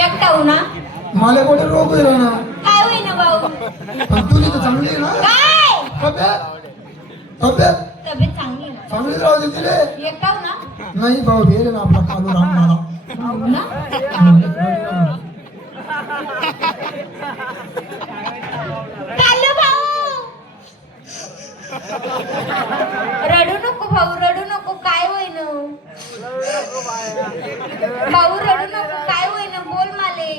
एकटा हो ना मला कुठे रोग होईल ना काय होईन भाऊ पण तुझी तर चांगली आहे ना काय तब्येत तब्येत तब्येत चांगली आहे. चांगली राहू दे तिले एकटा हो ना नाही भाऊ गेले ना आपला कालू राम मला हो ना चाललो भाऊ रडू नको भाऊ रडू नको काय होईन भाऊ रडू नको काय होईन बोल माले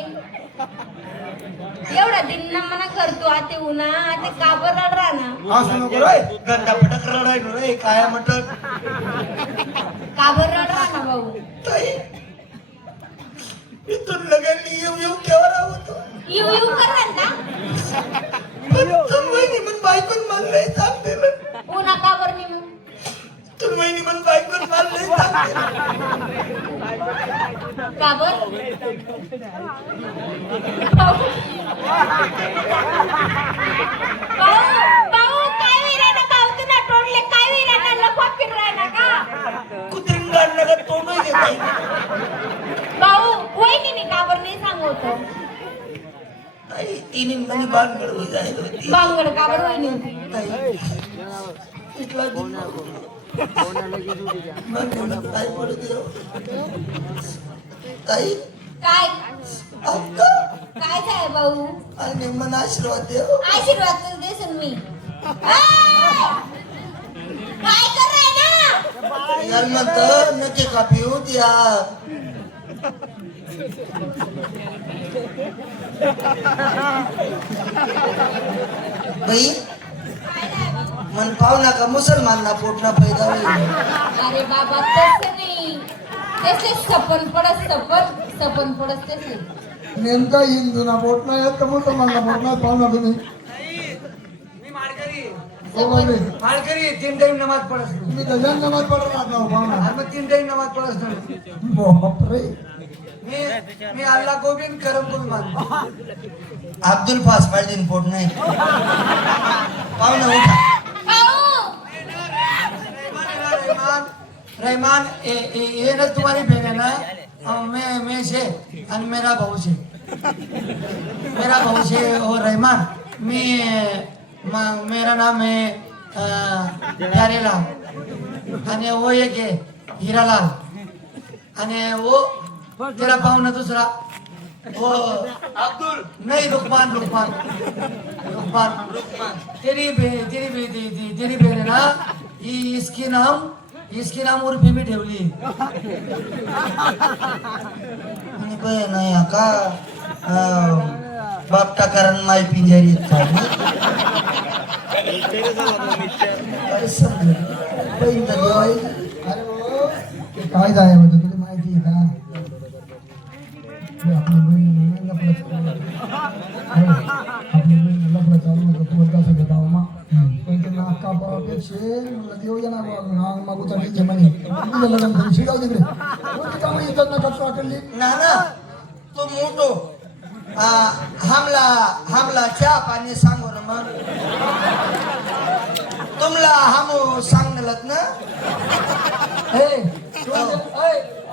एवढा दिन मना करतो आते उन्हा आते काबर रड राहना असं नको रे गंडा पटक रडायलो रे काय म्हणतात काबर रड राहना भाऊ ताई इथून लगेच येऊ येऊ केव्हा राहतो येऊ येऊ कर ना तुम्ही मन बायकोन मानले सांगते ना उन्हा काबर नाही मग तुम्ही मन बायकोन मानले सांगते काबर भाऊ भाऊ काय विराना भाऊ तुला तोडले काय विराना लपा फिर राहिला का कुत्रीन गाडलं का तोंड घे ताई भाऊ वहिनी नाही काबर नाही सांगवतो ताई तिने मनी बांगड होई जायला होती बांगड काबर वहिनी होती ताई इथला दिन काय पडू दे ताई काय अक्का काय झालं भाऊ आणि मन आशीर्वाद देव आशीर्वाद तर देसन मी काय कर रहे ना यार नंतर नके का पिऊ द्या बाई मन पाहुणा का मुसलमानना पोटना पैदा होईल अरे बाबा तसं नाही तसे सपन पडत सपन पडत तसे नेमका हिंदूना बोट नाही येत तर मुसलमानला बोट नाही पाहुणा तुम्ही हो बाबे माळकरी 3 टाइम नमाज पढत तुम्ही गजान नमाज पडत राहत ना हो पाहुणा मग 3 टाइम नमाज पढत बापरे मी अल्लाह को भी करम को भी मानतो अब्दुल फास पाहिजे पोट नाही पाहुणा उठा रहमान रहमान ये ना तुम्हारी बहन है ना मैं से और मेरा भाऊ से और रहमान मेरा नाम है प्यारेलाल आणि वो एक आहे हिरालाल आणि वो तेरा पाहुणा दुसरा वो अब्दुल नहीं रुकमान तेरी बहन है ना इसकी नाम उर्फी मी ठेवली आणि बहीण आहे का बापटा कारण माय पिंजारी काय समजलं बहीण तर देवाई अरे हो ते काय जाय होतं तुला माहिती आहे का हे आपली बहीण लपडं चालू नका पोरगा सगळं गावमा पण ते नाका बापेक्षे मला देव येणार मागूचा ठीक म्हणे तुझं लग्न करून शिकाव तिकडे कोणती कामं येतात ना कचरा आकडली ना तो मोठो हमला चहा पाणी सांगू ना मग तुमला हम सांगनलत ना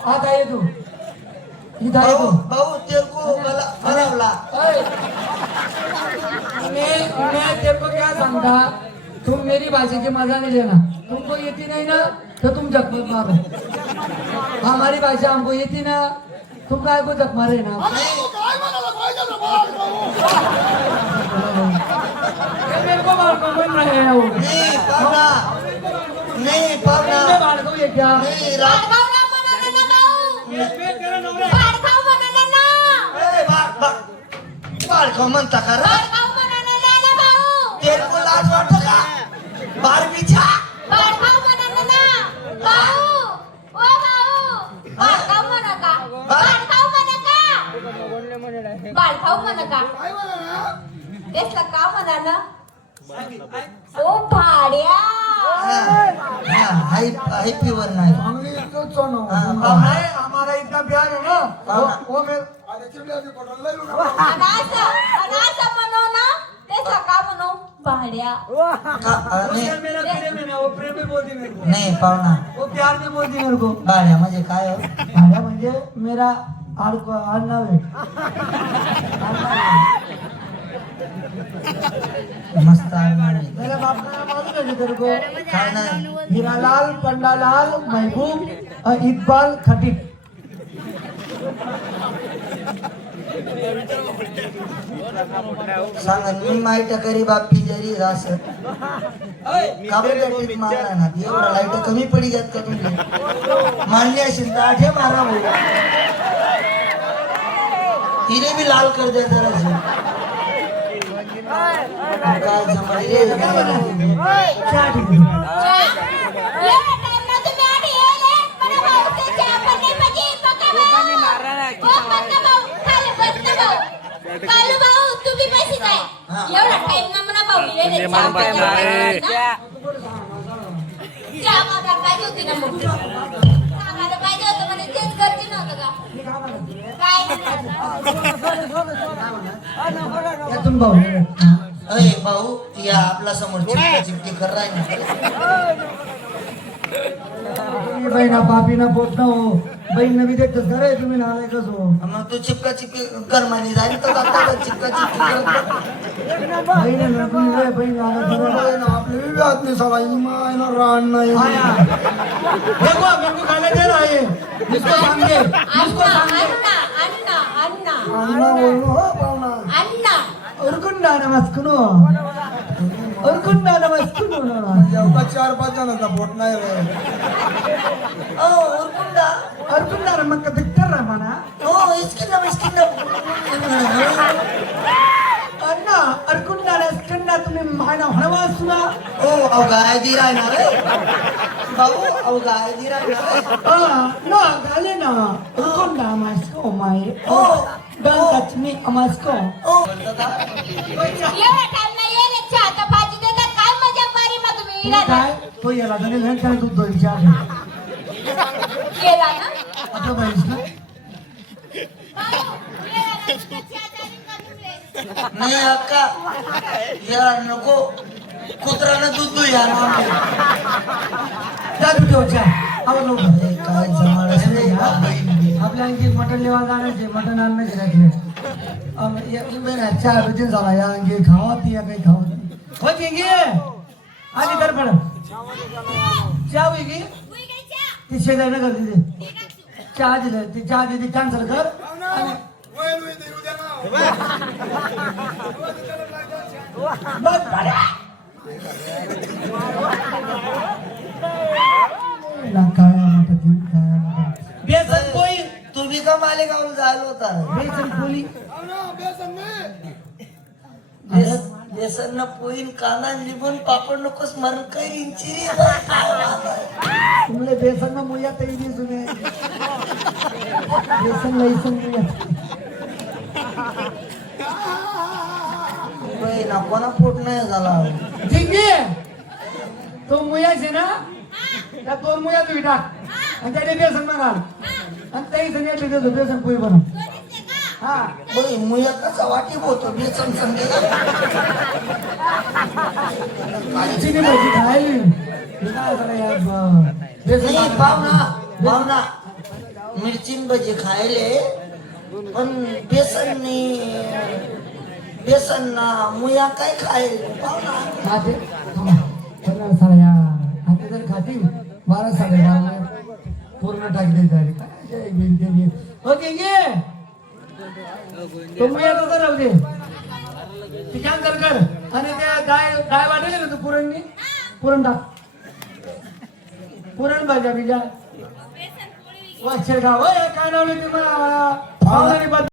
आता ये तू इधर भाऊ भाऊ तेरे को बरावला मैं तेरे को क्या समझा तुम मेरी भाषा की मजा नहीं लेना तुमको येती नहीं ना तो तुम जख मत मारो हमारी भाषा हमको येती ना तुम काय को जख मारे ना ये मेरे को बाल को बोल रहे हैं वो नहीं पावना बाल को ये क्या नहीं रात बाळ का म्हणता का रे तेरे को लाज वाटतो का बारबीच्या का म्हणाला ओ भाड्या हाय प्युअर नाही चांगली इतकंच चालू हमारा इतना प्यार है ना वो मेरे अनासा म्हणो ना ते सका म्हणो भाड्या नहीं मेरा प्रेम है ना, वो प्रेम में बोलती मेरे को, नहीं पाहुणा वो प्यार में बोलती मेरे को. भाड्या म्हणजे काय हो भाड्या म्हणजे मेरा आडनाव आहे. मस्त आहे. मेरा बाप का नाम मालूम है तेरे को? काय नाही हीरालाल पंडालाल महबूब इकबाल खटीक. सांगा मी माहिती करी बापी जरी असं काबरदाटीत मारला ना एवढा लाईट कमी पडी जात का तुम्ही मानली असेल तर आठे मारा भाऊ तिने बी लाल कर द्या जरा काय जमायले चहा ठेव. एवढा टाइम ना तुम्ही आधी येले मला भाऊ ते चहा पण नाही पाहिजे पका भाऊ ओ पका भाऊ खाली बसते भाऊ कालू भाऊ तुम्ही पैसे काय एवढा टाइम ना मला भाऊ येले चहा माता पाहिजे होती ना मग आम्हाला पाहिजे होतं म्हणजे तेच करते नव्हतं का काय यातून भाऊ अय भाऊ या आपला समोर चिपका चिपकी कर राय ना बहिणा पापीना पोट न हो. बहीण नवी देखतच का रे तुम्ही नालायकच हो. मग तू चिपका चिपकी करमानी जाईल तर आता चिपका चिपकी कर बहीण आहे ना, तुम्ही रे बहीण आला खरं. आपले बी आदमी सवाई माय ना रान नाही आया. देखो मेरे को खाने दे रहा है, इसको सांगे, इसको अण्णा सांगे. अण्णा अण्णा अण्णा अण्णा बोललो हो पाहुणा अण्णा उरकुंडा नमस्कुनो, उरकुंडा नमस्कुनो. एवढा 4-5 जणांचा पोट नाही रे ओ उरकुंडा उरकुंडा नमक दिक्तर रे मना. ओ इसकी ना अण्णा उरकुंडा नमस्कुंडा तुम्ही मायना हवा सुना. ओ अवगाय दी राय ना रे भाऊ अवगाय दी राय ना रे ना गाले ना उरकुंडा नमस्को माय. ओ Don't touch me, Amasko. ओ एवढा टाइम नाही येले चहा तर भाजी देतात काय मजा पारी मग तुम्ही तू इला काय तो याला जाणे घरी काय दूध दोन चार केला ना आता बाईस ना भाऊ, केला ना तुझं चहा झाली का तुमले? नाही अक्का या नको कुत्रानं दूध दू या जा तू ठेवच्या आवर लवकर. काय जमाड आपल्या आणखी मटण लेवा जाण्याचे मटण आणण्याचे राखले चार रुटीन झाला या आणखी खावा ती या काही खावा ती हो गे आधी तर पड चहा होई गी उई गई चहा. ती शेजारी नगर तिथे चहा दिलं ती चहा दिली कॅन्सल कर आणि बस गाड्या. काय बेसन पोळी तुम्ही का मालेगावला जायला होता बेसन पोळी बेसन न पोईन कांदा लिंबून पापड नकोस मरण काही इंचिरी तुमले बेसन में मुया तई नहीं सुने बेसन लईसन मुया ना कोणा पोट नाही झाला जिंगी तो मुया से ना त्या दोन मुया तू टाक आणि त्याने बेसन मग घाल आणि त्याही सगळे देतो बेसन पोळी बनव. हा बोल मुया कसा वाटी होतो बेसन संगे चिनी भाजी खायली मी काय झालं यार बेसन नाही पाहुणा मिरचीन भजी खायले पण बेसन ना मुया काय खायले पाहुणा खाते पण साला यार आता जर खाती 12-12 पूर्ण टाकले झाले काय बिनते ओके गे तुम्ही आता तर राहू दे ती काम कर आणि त्या डाय वाढले ना तू पुरण टाक पुरण भाज्या बिजा वाचेगाव काय नाव तुम्हाला